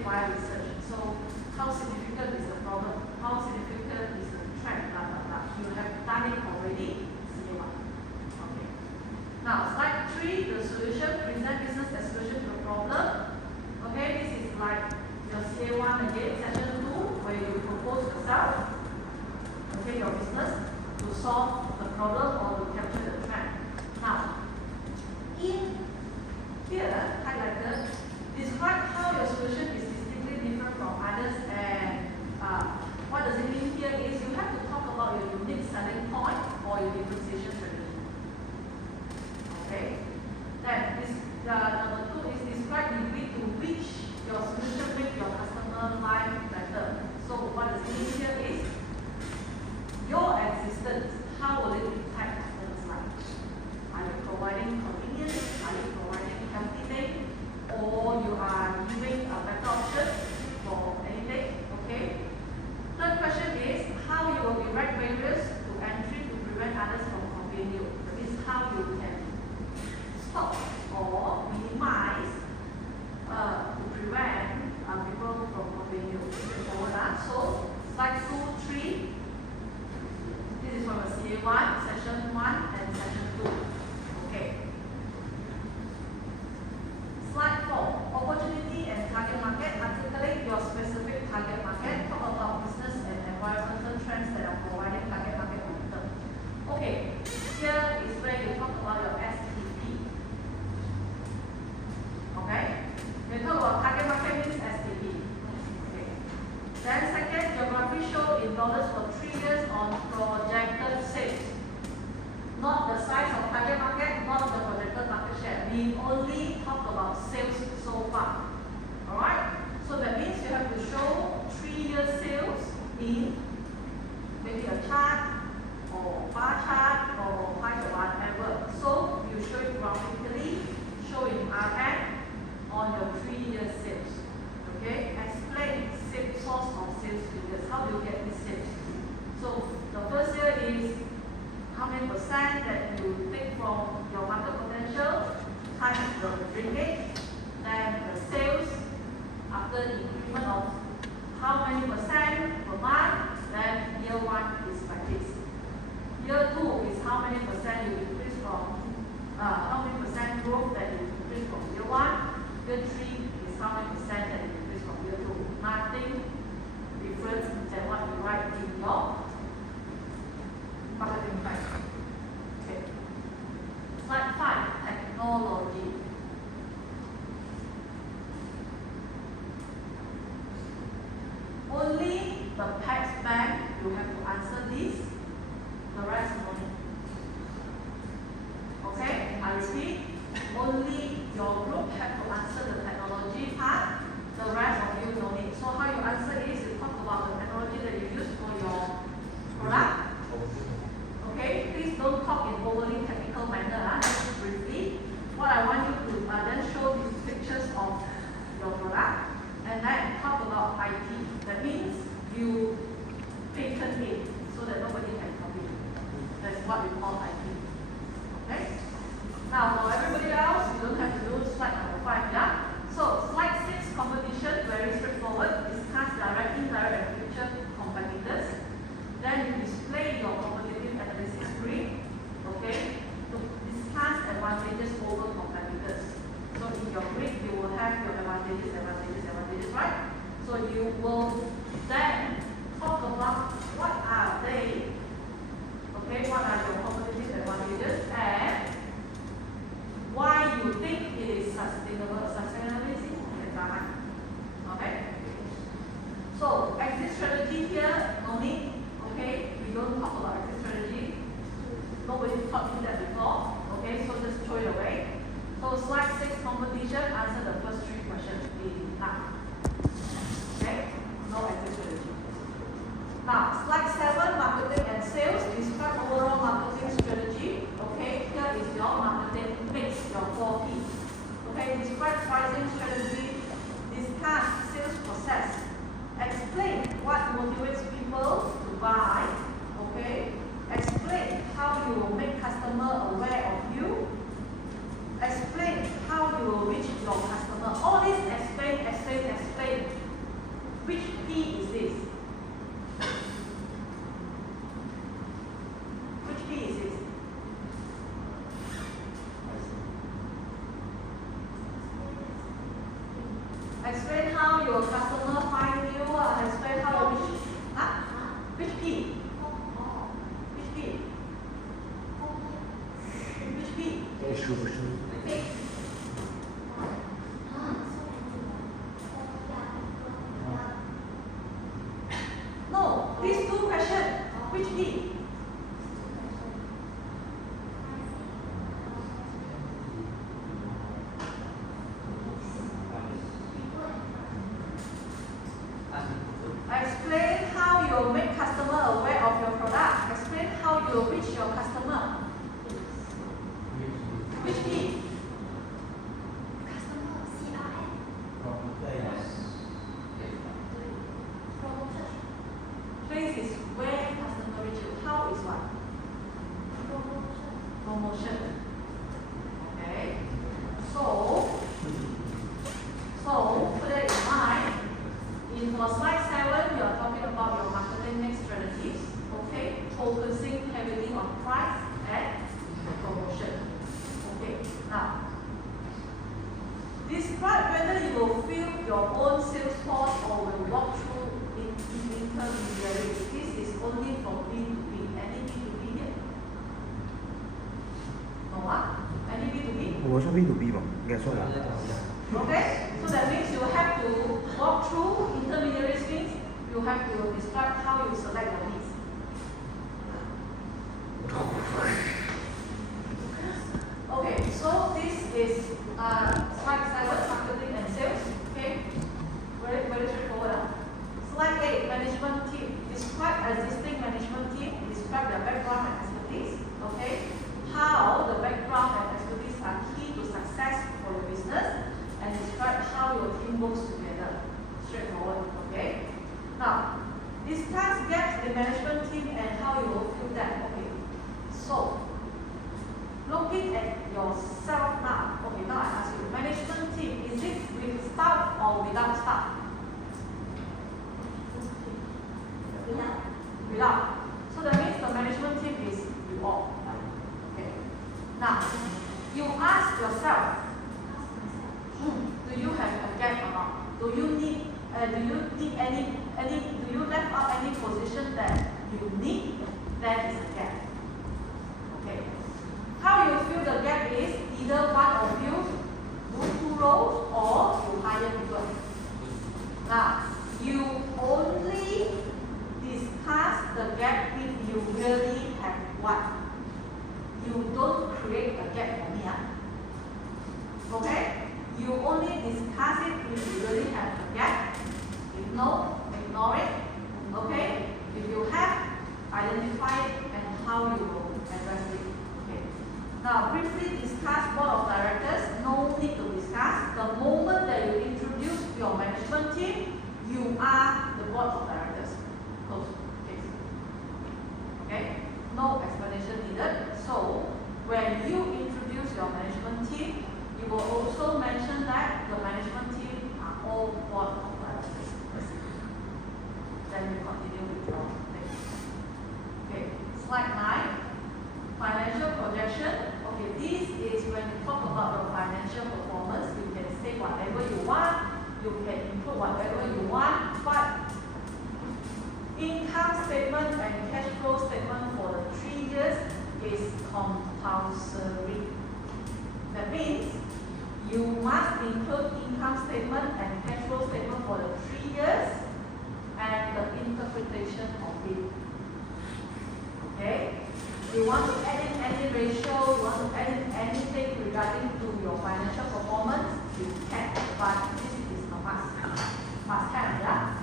explain via research. So how significant is the problem? How significant is the trend? Blah, blah, blah. You have done it already. CA1. Okay. Now, slide 3, the solution. Present business as solution to the problem. Okay, this is like your CA1 again, session 2, where you propose yourself, okay, your business, to solve the problem or to capture the trend. Now, in here, highlighted, describe how your solution is distinctly different from others, and what does it mean here is you have to talk about your unique selling point or your differentiation strategy. Okay? Then this number 2 is describe the degree to which your solution make your customer life better. So what does it mean here is your existence, how will it impact customers' life? Are you providing convenience? Are you providing healthy thing? Or you are giving a better option for anything? Okay. Third question is how you will erect barriers to entry to prevent others from copying you. That means how you can stop or minimize to prevent people from copying you. So slide 2, 3. This is from the CA1, session 1 and session 2. Okay. Slide 4, opportunity and target market. Articulate your specific target market. Talk about business and environmental trends that are providing target market momentum. Okay, here is where you talk about your STP. Okay, you talk about target market means STP. Okay. Then second, geography show in dollars for 3 years on projected sales. Not the size of target market, not the projected market share. We only talk about sales so far. Alright? So that means you have to show 3-year sales in maybe a chart or bar chart or pie or whatever. So you show it graphically, show in RM on your 3-year sales. Okay? Explain source of sales figures. How do you get these sales? So the first year is how many percent that you take from your market potential times the ringgit, then the sales after the increment of how many percent per month, then year 1 is like this. Year 2 is how many percent you increase from, how many percent growth that you increase from year 1. Year 3 is how many percent that you increase from year 2. Nothing different than what you write in your marketing plan. Okay. Slide 5, technology. Only the PAX bank you have to answer this, the rest no need. Okay, I repeat, only your group have to answer the technology part, the rest of you no need. So how you answer is you talk about the technology that you use for your product. Okay, please don't talk in overly technical manner. Just briefly, what I want you to then show these pictures of your product and then talk about IP. That means you patent it so that nobody can copy it. That's what we call IP. Okay? Now for everybody else, you don't have to do slide number 5, yeah? So slide 6, competition, very straightforward. Discuss direct, indirect and future competitors. Then you display your competitive analysis grid, okay, to discuss advantages over competitors. So in your grid, you will have your advantages, right? So you will then talk about what are they, okay, what are your competitive advantages and why you think it is sustainable. Sustainability, okay? So exit strategy here, no need. Okay, we don't talk about exit strategy. Nobody taught you that before. Okay, so just throw it away. So slide 6, competition, answer the first 3 questions. Enough. Okay, no exit strategy. Now, slide 7, marketing and sales. Describe overall marketing strategy. Okay, here is your marketing mix, your 4 P. Okay, describe pricing strategy. Discuss sales process. Explain what motivates people to buy. Okay, explain how you will make customer aware of you. Explain how you will reach your customer. All this explain this? Which P is this? Explain how your customer find you. Explain how you reach. Huh? Which P? Which P? Which P? No, these two questions. Which P? Explain how you make customer aware of your product. Explain how you reach your customer. Which P? Place is where customer reach you. How is what? Promotion. Okay. So put that in mind. In for slide 7, you are talking about your marketing mix strategies. Okay. Focusing heavily on price and promotion. Okay. Now, describe whether you will fill your own sales force or will walk through intermediaries. This is only from B2B. Any B2B here? No what? Any B2B? 我说 B to B 吧，应该算吧。 Okay? So that means you have to walk through intermediaries means you have to describe how you select your leads. Okay, so this is slide 7, marketing and sales. Okay? Very straightforward. Slide 8, management team. Describe existing management team. Describe their background and expertise. Okay? How the background and expertise are key to success for your business, and describe how your team works together. Straightforward. Okay? Now, discuss gaps in management team and how you will fill them. Okay? So, looking at yourself now. Okay, now I ask you, management team, is it with staff or without staff? Without. So that means the management team is you all. Okay. Now, you ask yourself, do you have a gap or not? Do you need any, do you left out any position that you need? That is a gap. Okay. How you fill the gap is either one of you do 2 roles or you hire people. Now, you only discuss the gap if you really have one. You don't create a gap for me. Okay? You only discuss it if you really have a gap. If no, ignore it. Okay? If you have, identify it and how you will address it. Okay. Now, briefly discuss board of directors. No need to discuss. The moment that you introduce your management team, you are the board of directors. Close. Case. Okay? No explanation needed. So, when you introduce your management team, you will also mention that the management team are all board of directors. Then you continue with your next. Okay, slide 9. Financial projection. Okay, this is when you talk about your financial performance. You can say whatever you want. You can include whatever you want. But income statement and cash flow statement for the 3 years is compulsory. That means you must include income statement and cash flow statement for the 3 years and the interpretation of it. Okay? You want to add in any ratio, you want to add in anything regarding to your financial performance, you can, but this is a must. Must have, yeah?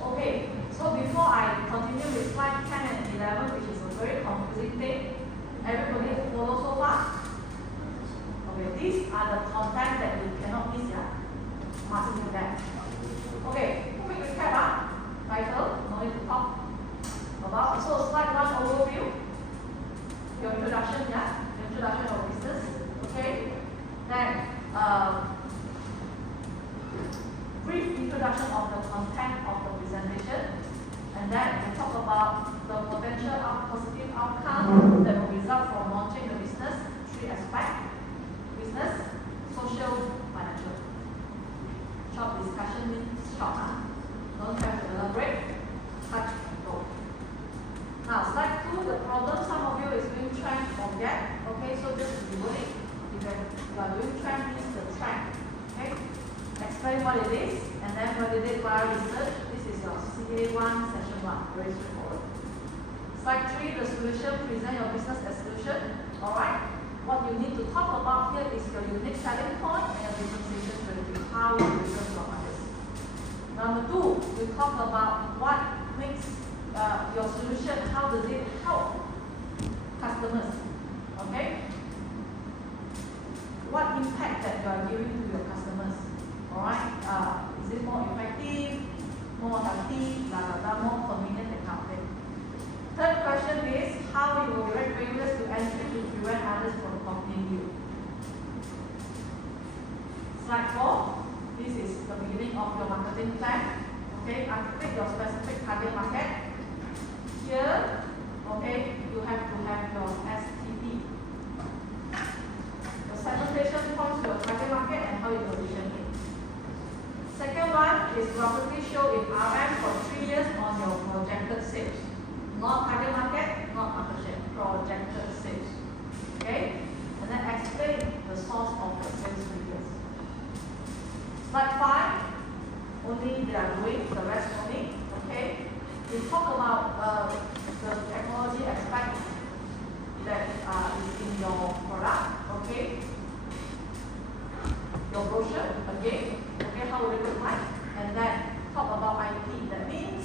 Okay, so before I continue with slide 10 and 11, which is a very confusing thing, everybody follow so far? Okay, these are the content that you cannot miss, yeah? Must do that. Okay, quick recap, title, no need to talk about. So slide 1 overview. Your introduction, yeah? Introduction of business. Okay? Then brief introduction. introduction of the content of the presentation, and then we talk about the potential positive outcome that will result from launching the business. 3 aspects: business, social, financial. Short discussion means short, don't have to elaborate, touch and go. Now, slide 2, the problem some of you is doing trend object. Okay, so just review it. You are doing trend means the trend. Okay, explain what it is and then validate via research. This is your CA1 session 1. Very straightforward. Slide 3, the solution. Present your business as solution. Alright. What you need to talk about here is your unique selling point and your differentiation strategy. How you different from others. Number 2, we talk about what makes your solution, how does it help customers. Okay? What impact that you are giving to your customers. Alright? Is it more effective, more healthy, more convenient and kind of thing. Third question is how you will direct barriers to entry to prevent others from copying you. Slide 4. This is the beginning of your marketing plan. Okay, activate your specific target market. Here, okay, you have to have your STP. The segmentation points to your target market and how you position it. Second one is roughly show in RM for 3 years on your projected sales. Not target market, not market share, projected sales. Okay? And then explain the source of the sales figures. Slide 5, only they are doing, the rest only. Okay? We talk about the technology aspect that is in your product. Okay? Your brochure, again. Okay, how will it look like? And then talk about IP. That means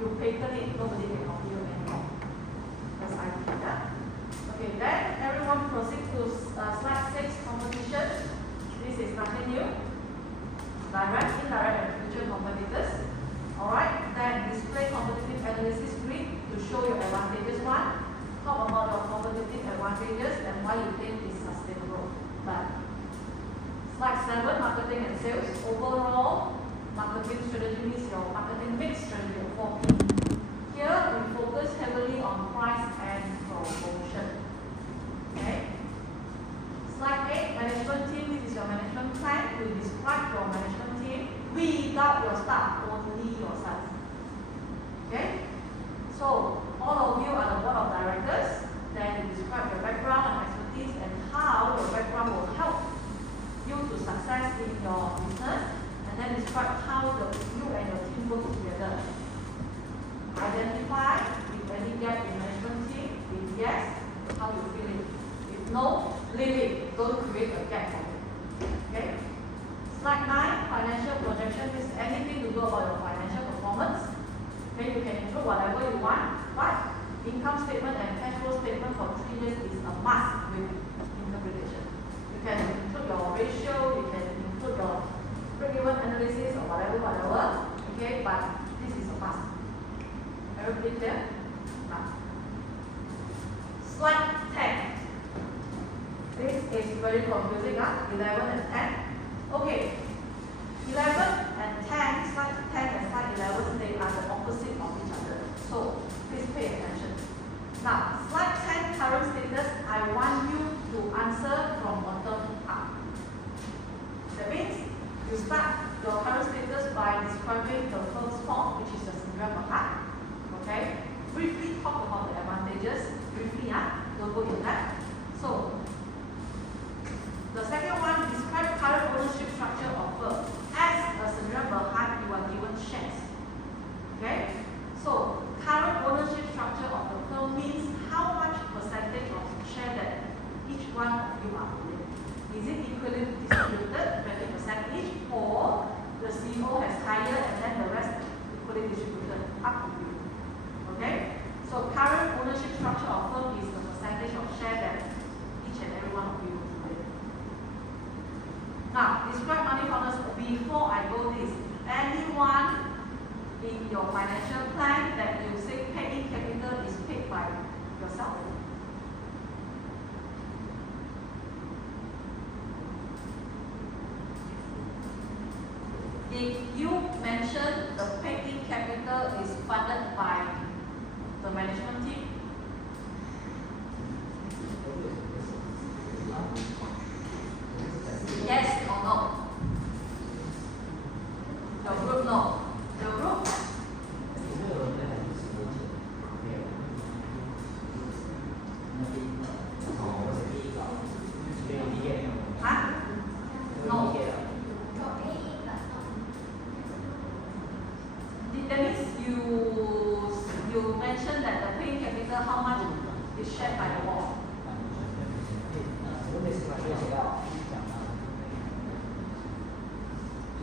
you patent it, nobody can copy you anymore. That's IP, yeah? Okay, then everyone proceed to slide 6, competition. This is nothing new. Direct, indirect, and future competitors. Alright, then display competitive analysis grid to show your advantages. 1, talk about your competitive advantages and why you think it's sustainable. But slide 7, marketing and sales. Overall, marketing strategy means your marketing mix strategy of 4P. Here, we focus heavily on price and promotion. Okay. Slide 8, management team. This is your management plan. We describe your management team without your staff, only yourself. Okay. So, all of you are the board of directors. Then you describe your background and expertise and how your background will help you to success in your business, and then describe how you and your team work together. Identify if any gap in management team. If yes, how you feel it. If no, leave it. Don't create a gap for it. Okay? Slide 9, financial projection is anything to do about your financial performance. Okay, you can include whatever you want, but income statement and cash flow statement for 3 years is a must with interpretation. You can include your ratio, you can include your break-even analysis or whatever, okay, but this is a must. Everybody clear? Now. Slide 10. This is very confusing, 11 and 10. Okay, 11 and 10, slide 10 and slide 11, they are the opposite of each other. So, please pay attention. Now, slide 10, current status, I want you to answer from bottom up. That means you start your current status by describing the first form, which is the Sendirian Berhad. Okay? Briefly talk about the advantages. Briefly, don't go in that. So, the second one, describe current ownership structure of firm. As a Sendirian Berhad, you are given shares. Okay? So, current ownership structure of the firm means how much percentage of share that each one of you are holding. Is it equally distributed, 20% each, or the CEO has higher and then the rest equally distributed? Up to you. Okay? So current ownership structure of firm is the percentage of share that each and every one of you holding. Now, describe money partners. Before I go this, anyone in your financial plan that you say paid-in capital is paid by yourself? If you management team? Yes or no? Your group no. Your group? Huh? No. That means you mentioned that the paying capital, how much is shared by the board?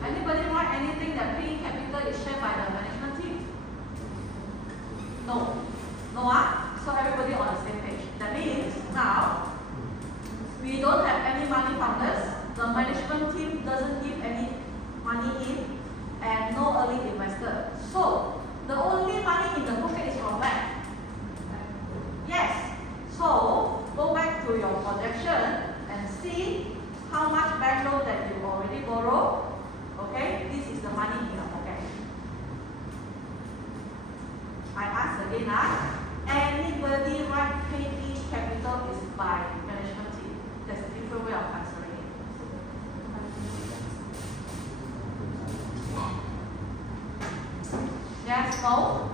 Anybody write anything that paying capital is shared by the management team? No. No, ah? So everybody on the same page. That means now we don't have any money founders. The management team doesn't give any money in, and no early investor. So the only money in the pocket is from where? Yes. So go back to your projection and see how much bank loan that you already borrow. Okay, this is the money in your pocket. I ask again, anybody write paying capital is by management team? There's a different way of answering it. Yes, no?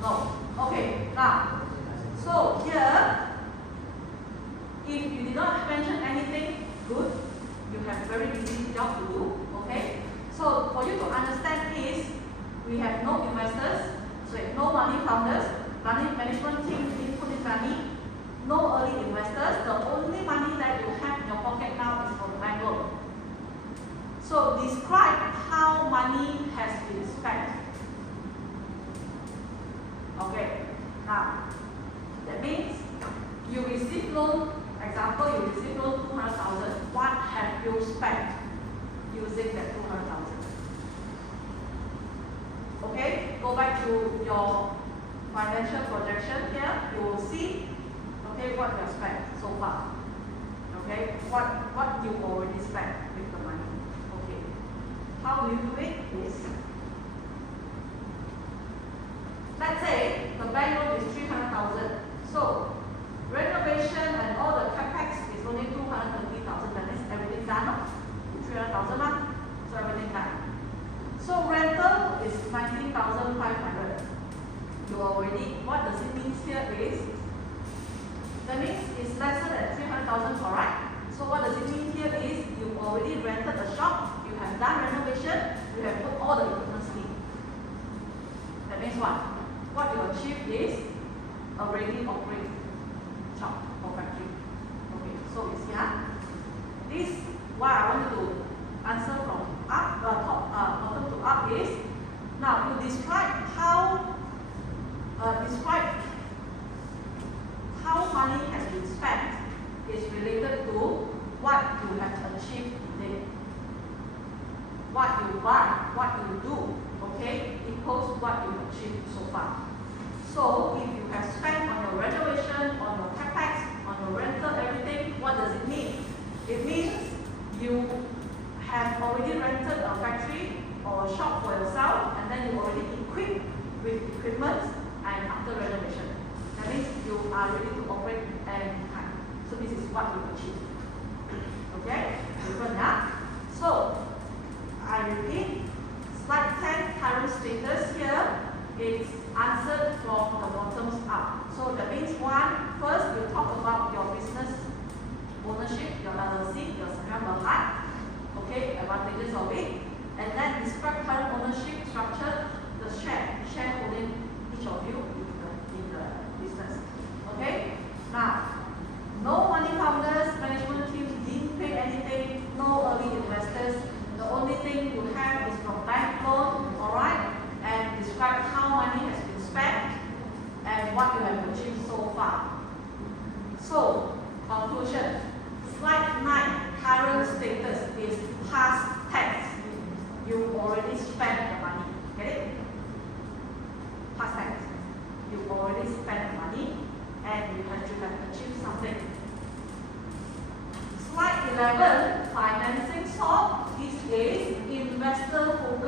No. Okay, now, so here, if you did not mention anything, good. You have very easy job to do, okay? So for you to understand is, we have no investors, so no money founders, money management team didn't put in money, no early investors. The only money that you have in your pocket now is from bank loan. So describe how money has been spent. Okay, now that means you receive loan, example, you receive loan 200,000. What have you spent using that 200,000? Okay, go back to your financial projection here. You will see, okay, what you have spent so far. Okay, what you already spent with the money. Okay, how do you do it? Is let's say the bank loan is 300,000. So renovation and all the capex is only 230,000. That means everything done, no? 300,000, so everything done. So rental is 19,500. You already, what does it mean here is, that means it's lesser than 300,000, correct? So what does it mean here is, you already rented the shop, you have done renovation, you have put all the equipment in. That means what? What you achieve is already operating shop or factory. Okay, so you see, this what I want you to answer from up, bottom to up is, now you describe how money has been spent is related to what you have achieved today. What you buy, what you do, okay, equals what you achieved so far. So if you have spent on your renovation, on your capex, on your rental, everything, what does it mean? It means you have already rented a factory or a shop for yourself, and then you already equipped with equipment and after renovation. That means you are ready to operate anytime. So this is what you achieve. Okay? Different, yeah? So I repeat, slide 10, current status here, it's answered from the bottoms up. So that means first you talk about your business ownership, your LLC, your Sdn Bhd, okay, advantages of it, and then describe current ownership structure, the shareholding each of you in the business. Okay? Now, no money founders, management teams didn't pay anything, no early investors. The only thing you have is from bank loan, alright? And describe how money has been spent and what you have achieved so far. So, conclusion. Slide 9, current status is past tense. You already spent the money. Get it? Past tense. You already spent the money and you have achieved something. Slide 11, financing source. This is investor focus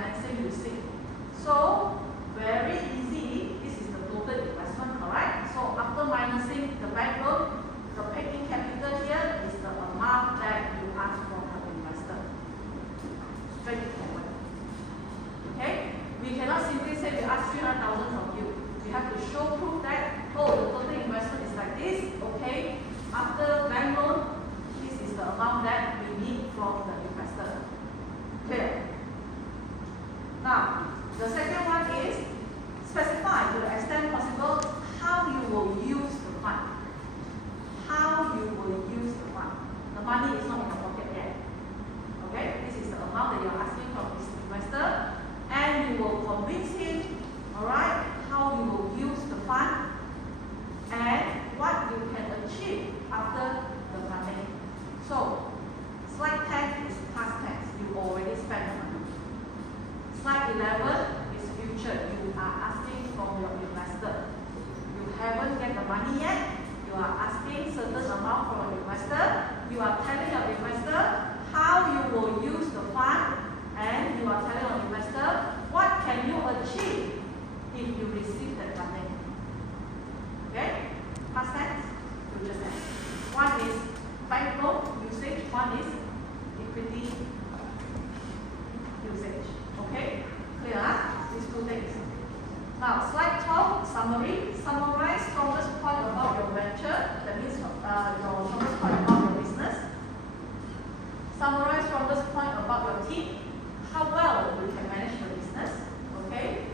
financing receipt. So very easy. This is the total investment, correct? So after minusing the bank loan, the paying capital here is the amount that you ask from the investor. Straightforward. Okay? We cannot simply say we ask 300,000 from you. We have to show proof that, oh, the total investment is like this. Okay? After bank loan, this is the amount that we need from the investor. Clear? Now, the second one is specify to the extent possible how you will use the fund. How you will use the fund. The money is not in your pocket yet. Okay? This is the amount that you are asking from this investor, and you will convince him, alright, how you will use the fund and what you can achieve after the funding. So, slide 10 is past tense. You already spent the money. Slide 11 is future. You are asking from your investor. You haven't get the money yet. You are asking certain amount from your investor. You are telling your investor how you will use the fund, and you are telling your investor what can you achieve if you receive that funding. Okay? Past tense, future tense. One is bank loan usage, one is equity usage. Okay? Clear? These two things. Now, slide 12, summary. Summarize strongest point about your venture. That means your strongest point about your business. Summarize strongest point about your team. How well you can manage your business. Okay?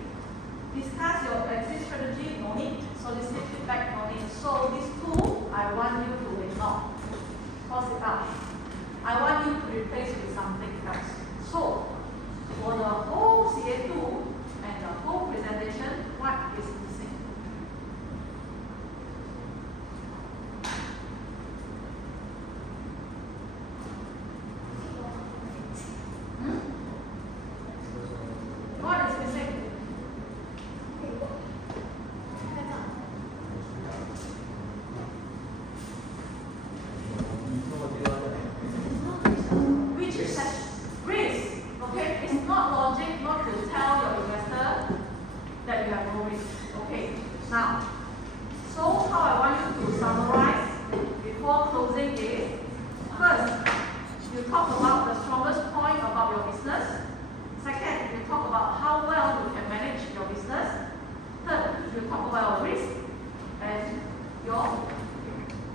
Discuss your exit strategy, no need. Solicit feedback, no need. So these two, I want you to ignore. Cross it out. I want you to replace with something else. So, for the whole CA2 and the whole presentation, what is missing? What is missing? Which is risk. Okay, it's not logic not to tell your investor that you have no risk. Okay, now, so how I want you to summarize before closing is, first, you talk about the strongest point about your business. Second, you talk about how well you can manage your business. Third, you talk about risk and your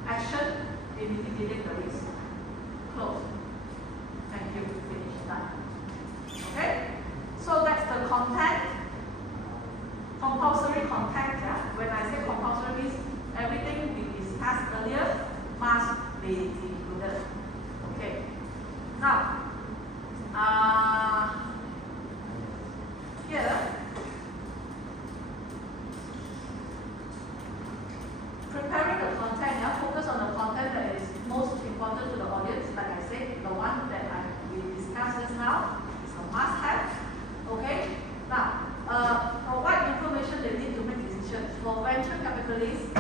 action in mitigating the risk. Close. Thank you. Finish that. Okay? So that's the content. Compulsory content. Yeah? When I say compulsory means everything we discussed earlier must be included. Okay. Now, here, preparing the content, yeah, focus on the content that is most important to the audience. Like I said, the one that we discussed just now is a must-have. Okay. Now, provide information they need to make decisions. For venture capitalists,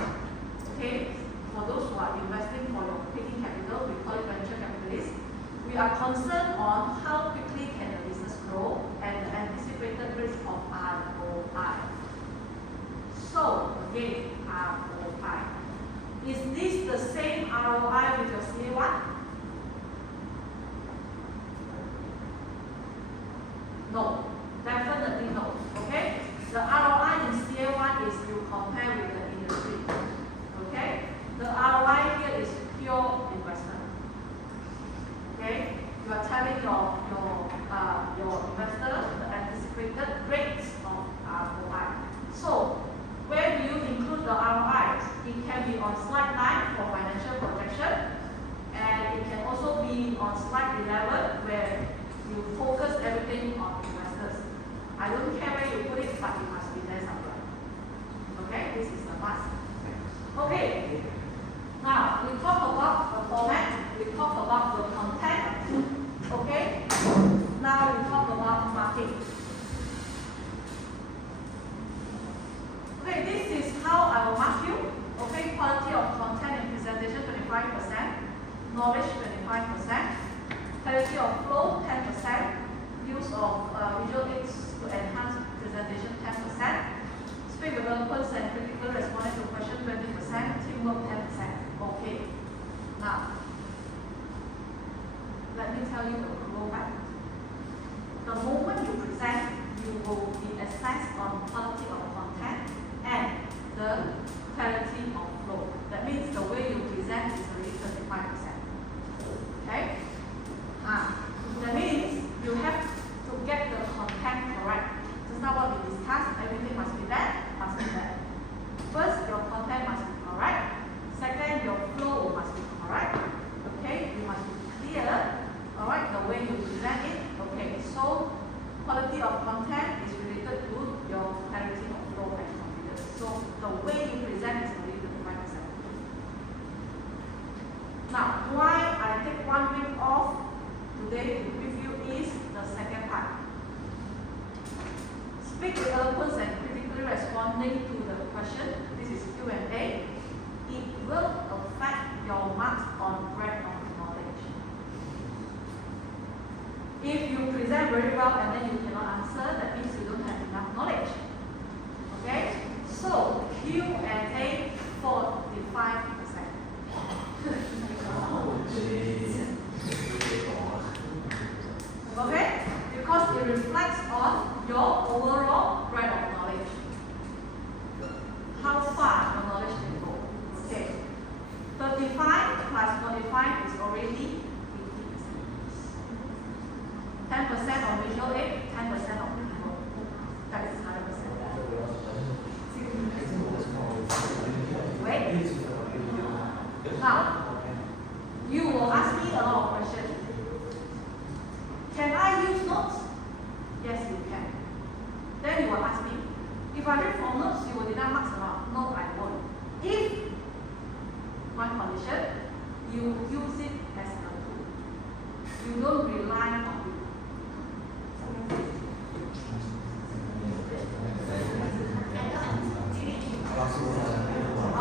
okay, for those who are investing for your picking capital, we call it venture capitalists. We are concerned on how quickly can the business grow and the anticipated risk of ROI. So, again, ROI. Is this the same ROI with your CA1? No, definitely no. Okay? The ROI in CA1 is you compare with the industry. Okay? The ROI here is pure investment. Okay? You are telling your investor the anticipated rates of ROI. So, where do you include the ROI? It can be on slide 9 for financial projection, and it can also be on slide 11 where you focus everything on investors. I don't care where you put it, but it must be there somewhere. Okay, this is the must. Okay, now we talk about the format, we talk about the content. Okay, now we talk about marking. Okay, this is how I will mark you. Okay, quality of content and presentation 25%, knowledge 25%, clarity of flow 10%, use of visual aids to enhance presentation 10%, speak with eloquence and critically responding to question 20%, teamwork 10%. Okay. Now, let me tell you the cruel fact. The moment you present, you will be assessed on quality of content and the clarity of flow. That means the way you present is already 35%. Okay? That means you have to get the content correct. Just now what we discussed, everything must be there, must be there. First, your content must be correct. Second, your flow must be correct. Okay? You must be clear. Alright, the way you present it. Okay, so quality of content is related to your clarity of flow and confidence. So the way you present is only 35%. Now, why I take 1 week off today to review is the second part. Speak with eloquence and critically responding to the question. This is Q&A. It will affect your marks on breadth of knowledge. If you present very well and then you cannot answer, that means you don't have enough knowledge. Okay? So, Q&A 45%. Okay? Because it reflects on your overall breadth of knowledge. How far your knowledge can go. Okay. 35 plus 45 is already 80%. 10% on visual aid, 10% on people. That is 100%. Wait. Now, you will ask me a lot of questions. Can I use notes? Yes, you can. Then you will ask me, if I read from notes, you will deduct marks or not? No, I won't. If one condition, you use it as a tool. You don't rely on it.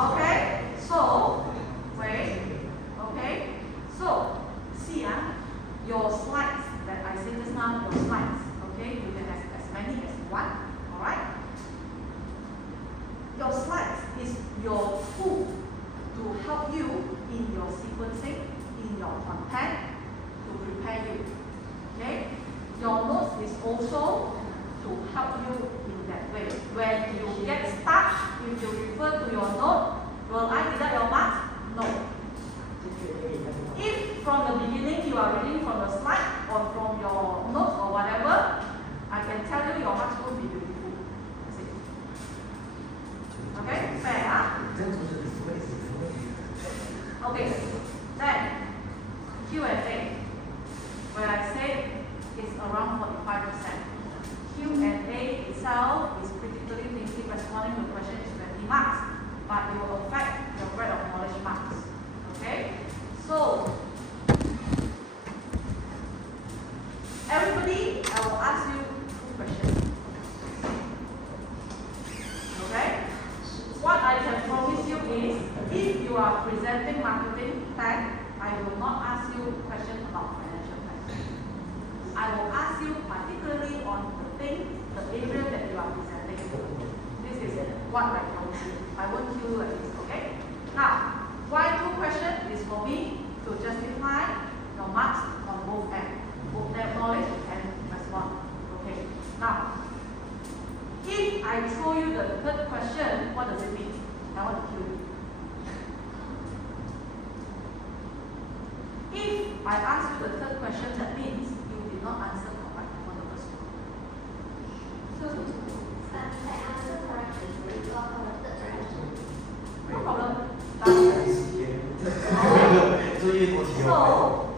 Okay, so wait. Okay, so see your slides that I said just now, your slides. Okay, you can have as many as you want. All right. Your slides is your tool to help you in your sequencing, in your content, to prepare you. Okay, your notes is also to help you in that way. When you get stuck, if you refer to your note, will I deduct your marks? No. If from the beginning you are reading from the slide or from your notes or whatever, I can tell you your marks will be beautiful. That's it. Okay? Fair, huh? Okay. Then, Q&A. Where I say it's around 45%. Q&A itself is critically thinking, responding to the question is 20 marks, but it will affect your breadth of knowledge marks. Okay? So, everybody, I will ask you 2 questions. Okay? What I can promise you is, if you are presenting marketing plan, I will not ask you questions about financial plan. I will ask you particularly on the thing, the area that you are presenting. This is what I promise you. I won't kill you like this, okay? Now, why 2 questions is for me to justify your marks on both ends, both their knowledge and respond. Okay. Now, if I throw you the 3rd question, what does it mean? I want to kill you. If I ask you the 3rd question, that means you did not answer correctly on the first one. So, I answer correctly, you got corrected, right? no problem. Done. So,